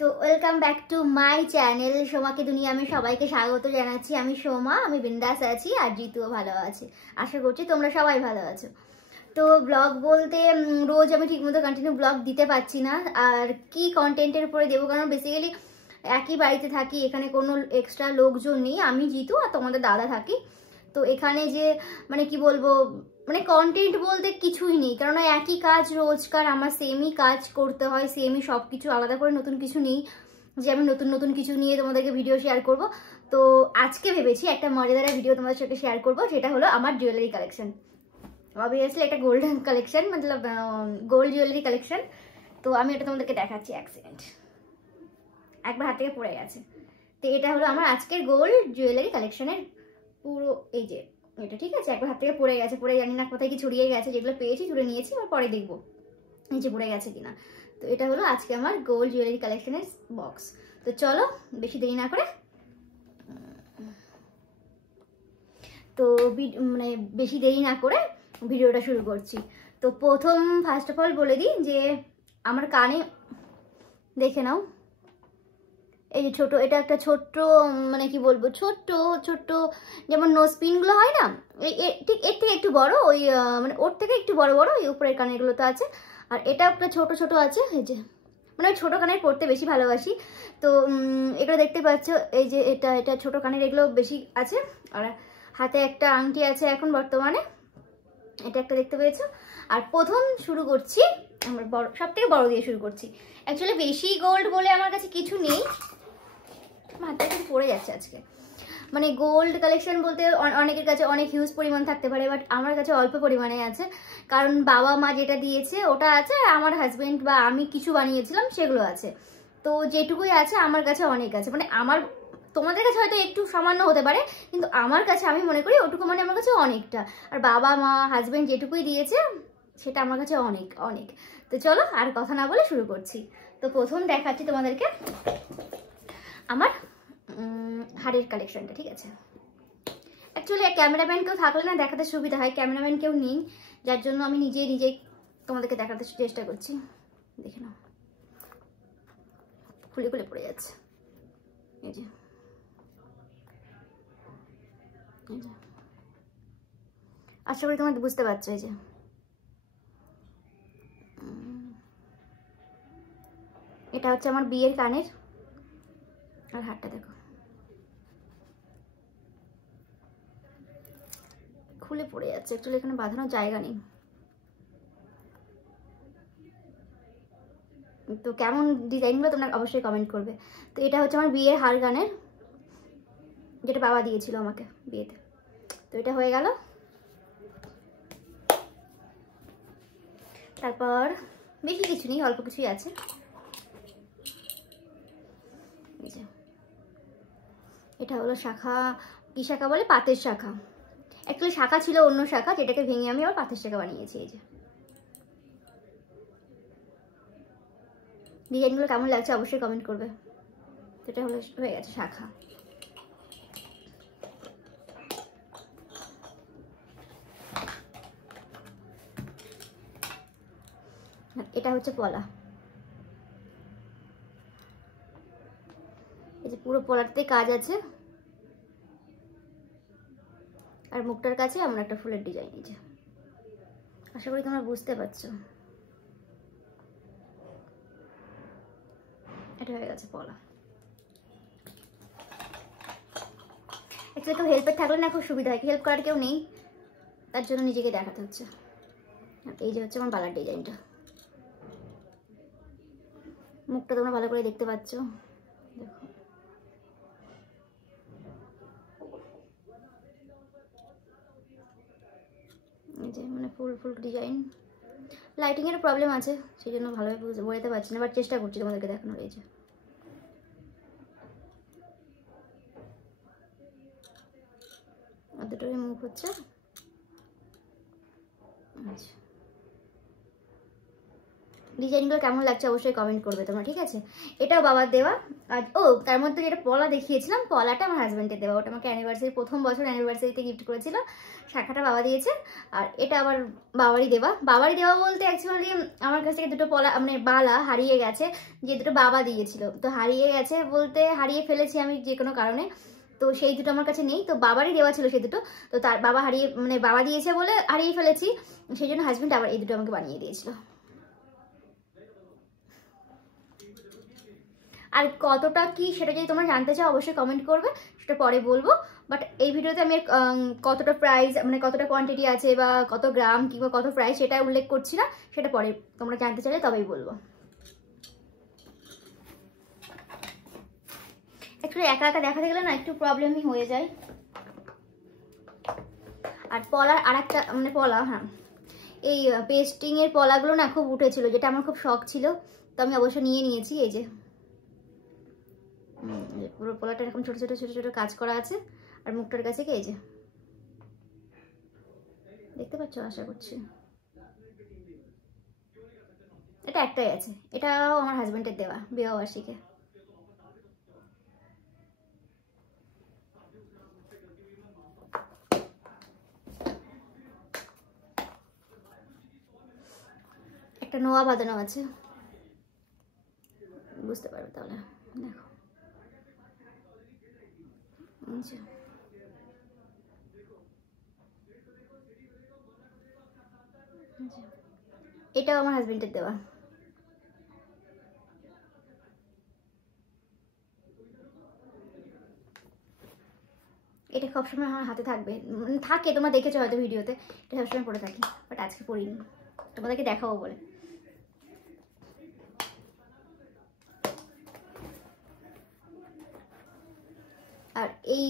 তো welcome back to my channel সোমাকে দুনিয়া। আমি সবাইকে স্বাগত জানাচ্ছি। আমি সোমা, আমি বিন্দাস আছি আর জিতুও ভালো আছে। আশা করছি তোমরা সবাই ভালো আছো। তো ব্লগ বলতে রোজ আমি ঠিকমতো কন্টিনিউ ব্লগ দিতে পারছি না, আর কি কন্টেন্টের উপরে দেবো, কারণ বেসিক্যালি একই বাড়িতে থাকি, এখানে কোনো এক্সট্রা লোকজন নেই, আমি জিতু আর তোমাদের দাদা থাকি। তো এখানে যে মানে কি বলবো, মানে কন্টেন্ট বলতে কিছুই নেই, কারণ একই কাজ রোজকার, আমার সেমই কাজ করতে হয়, সেমই সব কিছু, আলাদা করে নতুন কিছু নেই যে আমি নতুন নতুন কিছু নিয়ে তোমাদেরকে ভিডিও শেয়ার করব। তো আজকে ভেবেছি একটা মজাদার ভিডিও তোমাদের সাথে শেয়ার করব, সেটা হলো আমার জুয়েলারি কালেকশন। অবভিয়াসলি একটা গোল্ডেন কালেকশন, মতলব গোল্ড জুয়েলারি কালেকশন। তো আমি এটা তোমাদেরকে দেখাচ্ছি, এক সেকেন্ড। একবার হাত থেকে পড়ে গেছে। তো এটা হলো আমার আজকের গোল্ড জুয়েলারি কালেকশনের পুরো এই যে এটা, ঠিক আছে? একবার হাত থেকে পড়ে গেছে, পড়ে জানি না কোথায় কি ছড়িয়ে গেছে, যেগুলো পেয়েছি তুলে নিয়েছি, আর পরে দেখবো নিচে পড়ে গেছে কিনা। তো এটা হলো আজকে আমার গোল্ড জুয়েলারি কালেকশনের বক্স। তো চলো বেশি দেরি না করে, তো মানে বেশি দেরি না করে ভিডিওটা শুরু করছি। তো প্রথম ফার্স্ট অফ অল বলে দিই যে আমার কানে দেখে নাও, এই যে ছোট, এটা একটা ছোট্ট, মানে কি বলবো, ছোট্ট ছোট্ট যেমন নোজ পিনগুলো হয় না, ঠিক এর থেকে একটু বড়, ওই মানে ওর থেকে একটু বড় বড় ওই উপরের কানেরগুলো তো আছে, আর এটা একটা ছোট ছোট আছে, এই যে মানে ওই ছোটো কানের পরতে বেশি ভালোবাসি। তো এগুলো দেখতে পাচ্ছ, এই যে এটা এটা ছোটো কানের, এগুলো বেশি আছে। আর হাতে একটা আংটি আছে এখন বর্তমানে, এটা একটা দেখতে পেয়েছো। আর প্রথম শুরু করছি আমার বড়, সব থেকে বড় দিয়ে শুরু করছি। অ্যাকচুয়ালি বেশি গোল্ড বলে আমার কাছে কিছু নেই, মাথায় কিছু পড়ে যাচ্ছে আজকে। মানে গোল্ড কালেকশন বলতে অনেকের কাছে অনেক হিউজ পরিমাণ থাকতে পারে, বাট আমার কাছে অল্প পরিমাণে আছে, কারণ বাবা মা যেটা দিয়েছে ওটা আছে, আর আমার হাজবেন্ড বা আমি কিছু বানিয়েছিলাম সেগুলো আছে। তো যেটুকুই আছে আমার কাছে অনেক আছে, মানে আমার, তোমাদের কাছে হয়তো একটু সামান্য হতে পারে, কিন্তু আমার কাছে আমি মনে করি ওটুকু মানে আমার কাছে অনেকটা। আর বাবা মা হাজবেন্ড যেটুকুই দিয়েছে সেটা আমার কাছে অনেক অনেক। তো চলো আর কথা না বলে শুরু করছি। তো প্রথম দেখাচ্ছি তোমাদেরকে আমার হাড়ের কালেকশনটা, ঠিক আছে? অ্যাকচুয়ালি ক্যামেরাম্যান কেউ থাকলে না দেখাতে সুবিধা হয়, ক্যামেরাম্যান কেউ নেই, যার জন্য আমি নিজেই তোমাদেরকে দেখাতে চেষ্টা করছি। দেখে নাও, খুলে খুলে পড়ে যাচ্ছে, এই যে আশা করি তোমাদের বুঝতে পারছো। এই যে এটা হচ্ছে আমার বিয়ের কানের, আর হাতটা দেখো খুলে পড়ে যাচ্ছে, অ্যাকচুয়ালি এখানে বাঁধানোর জায়গা নেই। তো কেমন ডিজাইনগুলো তোমরা অবশ্যই কমেন্ট করবে। তো এটা হচ্ছে আমার বিয়ের হার কানের, যেটা বাবা দিয়েছিল আমাকে বিয়েতে। তো এটা হয়ে গেল। তারপর বেশি কিছু নেই, অল্প কিছুই আছে। এটা হলো শাখা, কি শাখা বলে, পাতের শাখা। অ্যাকচুয়ালি শাখা ছিল অন্য শাখা, যেটাকে ভেঙে আমি আবার পাতের শাখা বানিয়েছি। এই যে ডিজাইনগুলো কেমন লাগছে অবশ্যই কমেন্ট করবে। এটা হলো হয়ে গেছে শাখা। এটা হচ্ছে পলা, এই যে পুরো পলাতে কাজ আছে, আর মুখটার কাছে এমন একটা ফুলের ডিজাইন। এই যে আশা করি তোমরা বুঝতে পারছো। এটা হয়ে গেছে পলা। অ্যাকচুয়ালি কেউ হেল্পের থাকলে না খুব সুবিধা হয়, হেল্প করার কেউ নেই, তার জন্য নিজেকে দেখাতে হচ্ছে। এই যে হচ্ছে আমার বালার ডিজাইনটা, মুখটা তোমরা ভালো করে দেখতে পাচ্ছ, দেখো। এই যে মানে ফুল ফুল ডিজাইন, লাইটিংয়ের প্রবলেম আছে সেই জন্য ভালোভাবে বোঝাতে পারছি না, বাট চেষ্টা করছি তোমাদেরকে দেখানোর। এই যে দুটোই মুখ হচ্ছে। আচ্ছা, ডিজাইনগুলো কেমন লাগছে অবশ্যই কমেন্ট করবে তোমরা, ঠিক আছে? এটাও বাবার দেওয়া। আর ও তার মধ্যে যেটা পলা দেখিয়েছিলাম, পলাটা আমার হাজব্যান্ডের দেওয়া, ওটা আমাকে অ্যানিভার্সারি, প্রথম বছর অ্যানিভার্সারিতে গিফট করেছিল। শাখাটা বাবা দিয়েছে। আর এটা আবার বাবারই দেওয়া। বাবারই দেওয়া বলতে অ্যাকচুয়ালি আমার কাছ থেকে দুটো পলা মানে বালা হারিয়ে গেছে, যে দুটো বাবা দিয়েছিল। তো হারিয়ে গেছে বলতে হারিয়ে ফেলেছি আমি যে কোনো কারণে, তো সেই দুটো আমার কাছে নেই। তো বাবারই দেওয়া ছিল সেই দুটো, তো তার বাবা হারিয়ে মানে বাবা দিয়েছে বলে হারিয়ে ফেলেছি, সেই জন্য হাজব্যান্ড আবার এই দুটো আমাকে বানিয়ে দিয়েছিল। আর কতটা কি সেটা যদি তোমরা জানতে চাও অবশ্যই কমেন্ট করবে, সেটা পরে বলবো। বাট এই ভিডিওতে আমি কতটা প্রাইস মানে কতটা কোয়ান্টিটি আছে বা কত গ্রাম কিংবা কত প্রাইস সেটা উল্লেখ করছি না, সেটা পরে তোমরা জানতে চাইলে তবেই বলবো। একটু একা একা দেখাতে গেলে না একটু প্রবলেমই হয়ে যায়। আর পলার আর একটা মানে পলা, হ্যাঁ এই পেস্টিংয়ের পলাগুলো না খুব উঠেছিল, যেটা আমার খুব শখ ছিল, তো আমি অবশ্য নিয়ে নিয়েছি। এই যে পুরো পলাটা এরকম ছোট ছোট ছোট ছোট কাজ করা আছে। আর মুখটার কাছে কি এই যে দেখতে পাচ্ছ আশা করছি, এটা একটাই আছে, এটাও আমার হাজব্যান্ডের দেওয়া বিবাহবার্ষিকী। একটা নোয়া বাঁধানো আছে, বুঝতে পারবে তাহলে। দেখো এটাও আমার হাজবেন্ডের দেওয়া। এটা সবসময় আমার হাতে থাকবে, থাকে, তোমরা দেখেছো হয়তো ভিডিওতে, এটা সবসময় পরে থাকি, বাট আজকে পরিনি, তোমাদেরকে দেখাবো বলে। আর এই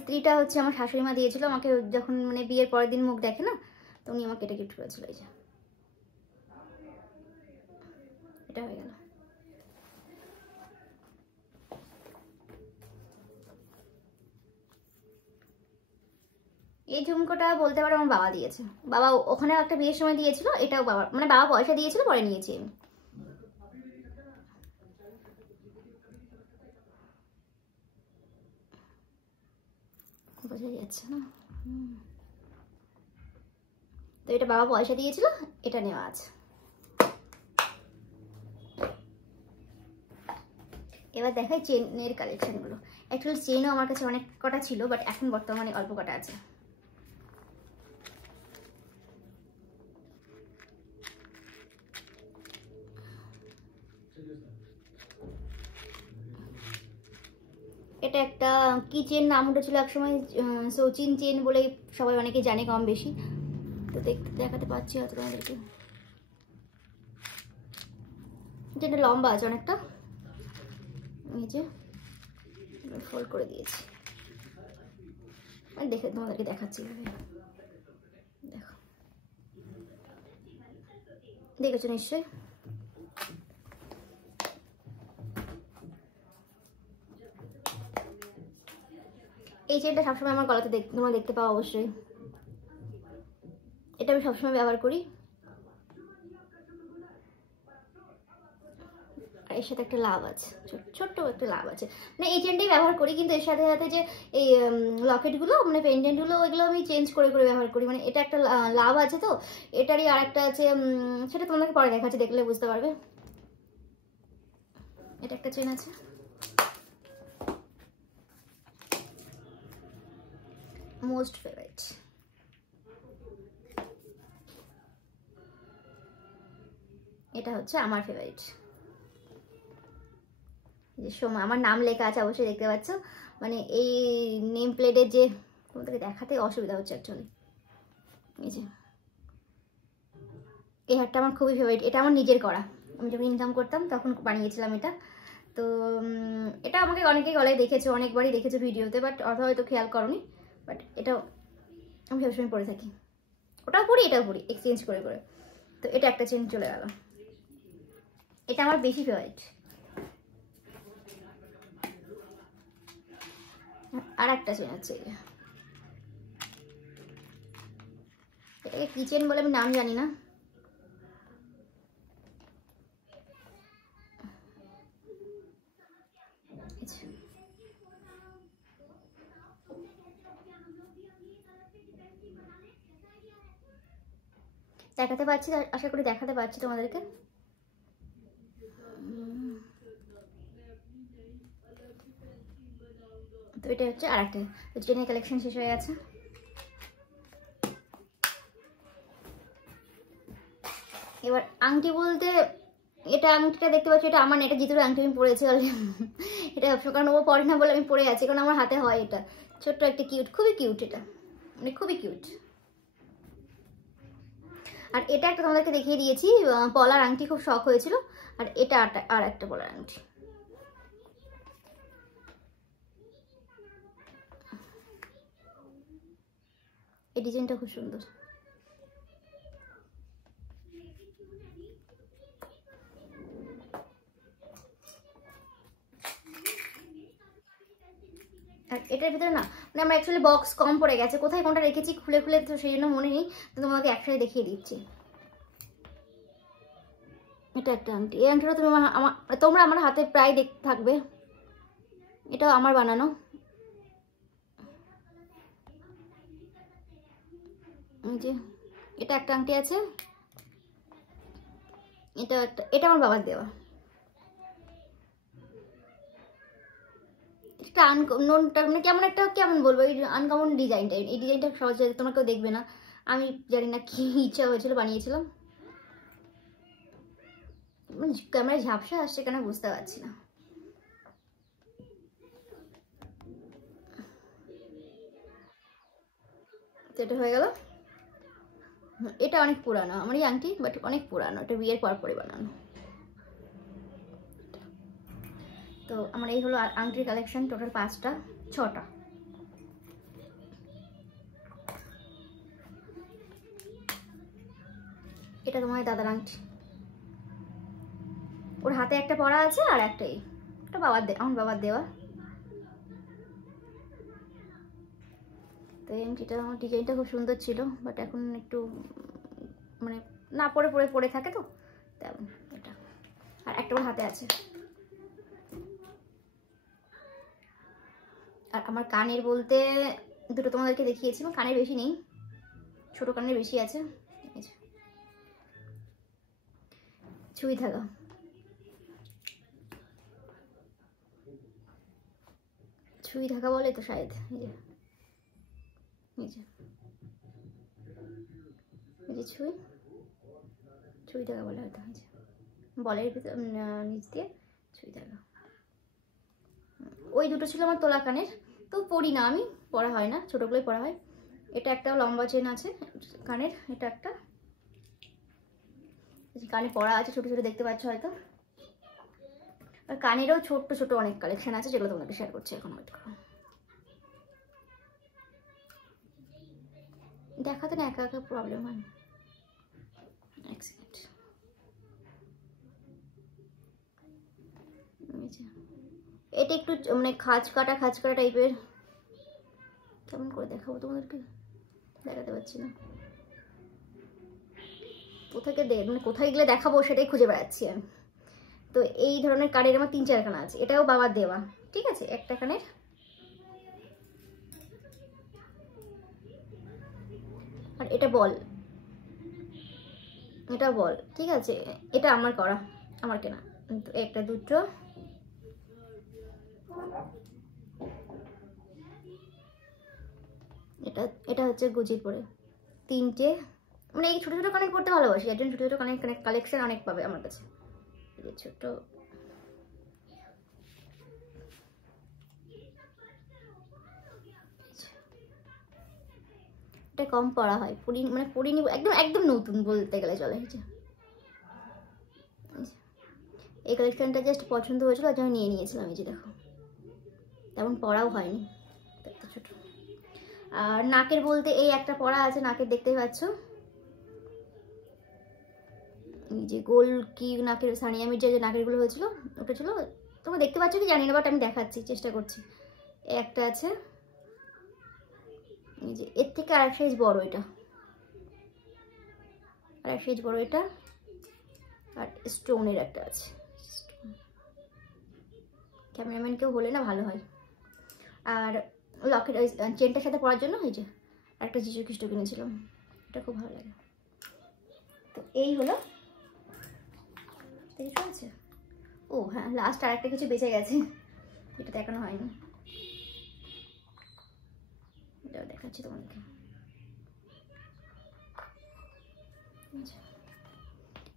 স্ত্রীটা হচ্ছে আমার শাশুড়ি মা দিয়েছিল আমাকে, যখন মানে বিয়ের পরের দিন মুখ দেখে না, তো উনি আমাকে এটা গিফট করেছিল। এই যে এটা হয়ে গেল। এই ঝুমকোটা বলতে পারো আমার বাবা দিয়েছে, বাবা ওখানে একটা বিয়ের সময় দিয়েছিল, এটাও বাবা মানে বাবা পয়সা দিয়েছিল পরে নিয়েছি আমি। বোঝা যাচ্ছে না, তো এটা বাবা পয়সা দিয়েছিল, এটা নেওয়া আছে। এবার দেখাই চেনের কালেকশনগুলো। অ্যাকচুয়ালি চেনও আমার কাছে অনেক কটা ছিল, বাট এখন বর্তমানে অল্প কটা আছে। এটা একটা কি চেন নাম উঠেছিল একসময়, সচিন চেন বলে সবাই অনেকে জানে কম বেশি, তো দেখাতে পাচ্ছি হয়তো তোমাদেরকে। যেটা লম্বা আছে অনেকটা, এই যে ফোল্ড করে দিয়েছি, দেখে তোমাদেরকে দেখাচ্ছি। দেখো, দেখেছো নিশ্চয়ই। এই চেনটা সবসময় আমার গলাতে তোমরা দেখতে পাও অবশ্যই, এটা আমি সবসময় ব্যবহার করি। আর এর সাথে একটা লাভ আছে, ছোট্ট একটা লাভ আছে, মানে এই চেনটাই ব্যবহার করি, কিন্তু এর সাথে সাথে যে এই লকেটগুলো মানে পেন্ডেন্টগুলো ওইগুলো আমি চেঞ্জ করে করে ব্যবহার করি, মানে এটা একটা লাভ আছে। তো এটারই আর একটা আছে, সেটা তোমাদেরকে পরে দেখাচ্ছি, দেখলে বুঝতে পারবে। এটা একটা চেন আছে, মোস্ট ফেভারিট। এটা হচ্ছে আমার ফেভারিট, যে সময় আমার নাম লেখা আছে অবশ্যই দেখতে পাচ্ছ, মানে এই নেম প্লেটের যে তোমাদেরকে দেখাতে অসুবিধা হচ্ছে অ্যাকচুয়ালি। এই যে এই হারটা আমার খুবই ফেভারিট, এটা আমার নিজের করা, আমি যখন ইনকাম করতাম তখন বানিয়েছিলাম এটা। তো এটা আমাকে অনেকেই গলায় দেখেছো, অনেকবারই দেখেছো ভিডিওতে, বাট অথবা হয়তো খেয়াল করোনি, বাট এটাও আমি সবসময় পরে থাকি, ওটাও পরি এটাও পরি এক্সচেঞ্জ করে করে। তো এটা একটা চেন চলে গেল, এটা আমার বেশি ফেভারিট। আর একটা চেন আছে, এটাকে কি চেন বলে আমি নাম জানি না, দেখাতে পারছি, আশা করি দেখাতে পারছি তোমাদেরকে। তো এটা হচ্ছে আর একটা চেনের কালেকশন শেষ হয়ে গেছে। এবার আংটি বলতে এটা আংটিটা দেখতে পাচ্ছি, এটা আমার না, এটা জিতুর আংটি আমি পরেছি অলরেডি। এটা কারণ ও পরে না বলে আমি পরে আছি, কারণ আমার হাতে হয়। এটা ছোট্ট একটা কিউট, খুবই কিউট, এটা মানে খুবই কিউট। আর এটা একটা তোমাদেরকে দেখিয়ে দিয়েছি, পলার আংটি খুব শখ হয়েছিল। আর এটা আর একটা পলার আংটি। এই ডিজাইনটা খুব সুন্দর। আর এটার ভিতরে না মানে আমার অ্যাকচুয়ালি বক্স কম পড়ে গেছে, কোথায় কোনটা রেখেছি খুলে খুলে, তো সেই জন্য মনে নেই। তো তোমাকে একসাথে দেখিয়ে দিচ্ছি। এটা একটা আংটি, এই আংটিটা তোমরা আমার হাতে প্রায় দেখতে থাকবে। এটাও আমার বানানো। যে এটা একটা আংটি আছে, এটা আমার বাবার দেওয়া। এটা মানে কেমন একটা, কেমন বলবো, এই আনকমন ডিজাইনটা, এই ডিজাইনটা সহজে তোমরা কেউ দেখবে না। আমি জানি না কি ইচ্ছা হয়েছিল, বানিয়েছিলাম। ক্যামেরায় ঝাপসা আসছে কেন বুঝতে পারছি না। এটা হয়ে গেল। এটা অনেক পুরানো আমার এই আংটি, বাট অনেক পুরানো, এটা বিয়ের পর পরে বানানো। তো আমার এই হলো আংটির কালেকশন, টোটাল 6টা। এটা তোমার দাদার আংটি, ওর হাতে একটা পরা আছে, আর একটাই এটা আমার বাবার দেওয়া। তো এই আংটিটা আমার ডিজাইনটা খুব সুন্দর ছিল, বাট এখন একটু মানে না পরে থাকে তো তেমন। এটা আর একটা ওর হাতে আছে। আর আমার কানের বলতে দুটো তোমাদেরকে দেখিয়েছি, কানের বেশি নেই, ছোট কানের বেশি আছে। ছুঁই থাকা, ছুঁই থাকা বলে তো শায়দ, এই যে ছুঁই থাকা বলে হয়তো, বলের ভিতর নিচ দিয়ে ছুঁই থাকা। ওই দুটো ছিল আমার তোলা কানের, তো পরি না আমি, পরা হয় না, ছোটোগুলোই পরা হয়। এটা একটা লম্বা চেন আছে কানের, এটা একটা কানে পরা আছে, ছোটো ছোটো দেখতে পাচ্ছ হয়তো। আর কানেরও ছোট অনেক কালেকশন আছে, যেগুলো তোমাকে শেয়ার করছি এখন। ওয়েট করো, দেখাতে না একা প্রবলেম হয়। এক সেকেন্ড। এটা একটু মানে খাঁজ কাটা টাইপের, কেমন করে দেখাবো তোমাদেরকে, দেখাতে পারছি না। কোথায় গেলে দেখাবো সেটাই খুঁজে বেড়াচ্ছি আমি। তো এই ধরনের কানের আমার 3-4 খানা আছে, এটাও বাবার দেওয়া, ঠিক আছে। একটা কানের, আর এটা বল, ঠিক আছে। এটা আমার করা, আমার কেনা। একটা দুটো, এটা হচ্ছে গুজির পরে 3টে। মানে এই ছোট ছোট কানের পড়তে ভালোবাসি, একজন ছোট ছোট কানের কালেকশন অনেক পাবে আমার কাছে। ছোট এটা কম পড়া হয়, পড়িনি, একদম নতুন বলতে গেলে চলে। এই কালেকশনটা জাস্ট পছন্দ হয়েছিল, আর আমি নিয়ে নিয়েছিলাম। এই যে দেখো, তেমন পড়াও হয়নি, ছোট। আর নাকের বলতে এই একটা পড়া আছে, নাকের দেখতেই পাচ্ছ, এই যে গোল কি নাকের, সানিয়া মির্জা যে নাকের গুলো হয়েছিল ওটা ছিল। তোমরা দেখতে পাচ্ছ কি জানি না, বাট আমি দেখাচ্ছি, চেষ্টা করছি। এই একটা আছে, এই যে এর থেকে আর এক সাইজ বড়, এটা আর এক সাইজ বড় এটা। আর স্টোনের একটা আছে, ক্যামেরাম্যান কেউ হলে না ভালো হয়। আর লকেট চেনটার সাথে পরার জন্য এই যে একটা যিশু খ্রিস্ট কিনেছিলাম, এটা খুব ভালো লাগে। তো এই হলো, কিছু আছে? ও হ্যাঁ, লাস্ট আর একটা কিছু বেঁচে গেছে, এটা দেখানো হয়নি, এটাও দেখাচ্ছি তোমাকে।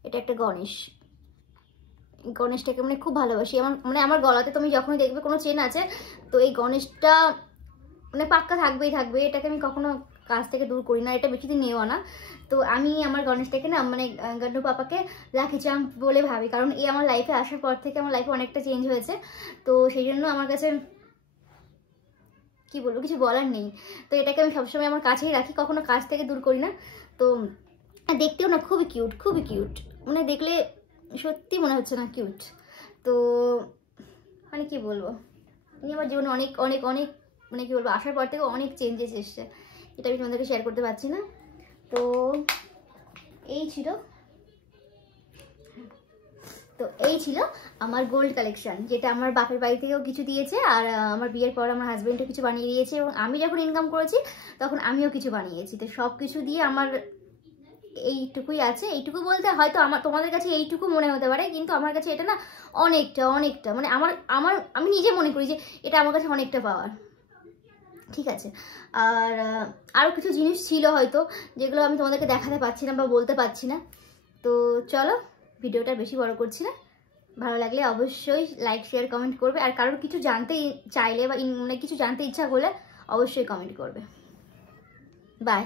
এটা একটা গণেশ, গণেশটাকে মানে খুব ভালোবাসি। আমার গলাতে তুমি যখনই দেখবে কোনো চেন আছে, তো এই গণেশটা মানে পাক্কা থাকবেই থাকবে, এটাকে আমি কখনো কাছ থেকে দূর করি না, এটা বেশি দিন নেওয়া না। তো আমি আমার গণেশটাকে না মানে গন্ডু পাপাকে রাখি চাম বলে ভাবি, কারণ এই আমার লাইফে আসার পর থেকে আমার লাইফে অনেকটা চেঞ্জ হয়েছে। তো সেই জন্য আমার কাছে কি বলবো, কিছু বলার নেই। তো এটাকে আমি সবসময় আমার কাছেই রাখি, কখনো কাছ থেকে দূর করি না। তো দেখতেও না খুবই কিউট, খুবই কিউট, মানে দেখলে সত্যি মনে হচ্ছে না কিউট। তো মানে কি বলবো, আমার জীবনে অনেক অনেক অনেক মানে কি বলবো, আসার পর থেকে অনেক চেঞ্জেস এসছে, এটা আমি তোমাদেরকে শেয়ার করতে পারছি না। তো এই ছিল আমার গোল্ড কালেকশন, যেটা আমার বাপের বাড়ি থেকেও কিছু দিয়েছে, আর আমার বিয়ের পর আমার হাজব্যান্ডও কিছু বানিয়ে দিয়েছে, এবং আমি যখন ইনকাম করেছি তখন আমিও কিছু বানিয়েছি। তো সব কিছু দিয়ে আমার এইটুকুই আছে। এইটুকু বলতে হয়তো তোমাদের কাছে এইটুকু মনে হতে পারে, কিন্তু আমার কাছে এটা না অনেকটা মানে আমি নিজে মনে করি যে এটা আমার কাছে অনেকটা পাওয়ার, ঠিক আছে। আর আরও কিছু জিনিস ছিল হয়তো, যেগুলো আমি তোমাদেরকে দেখাতে পারছি না বা বলতে পারছি না। তো চলো, ভিডিওটা বেশি বড় করছি না, ভালো লাগলে অবশ্যই লাইক শেয়ার কমেন্ট করবে, আর কারোর কিছু জানতে চাইলে বা মানে কিছু জানতে ইচ্ছা করলে অবশ্যই কমেন্ট করবে। বাই।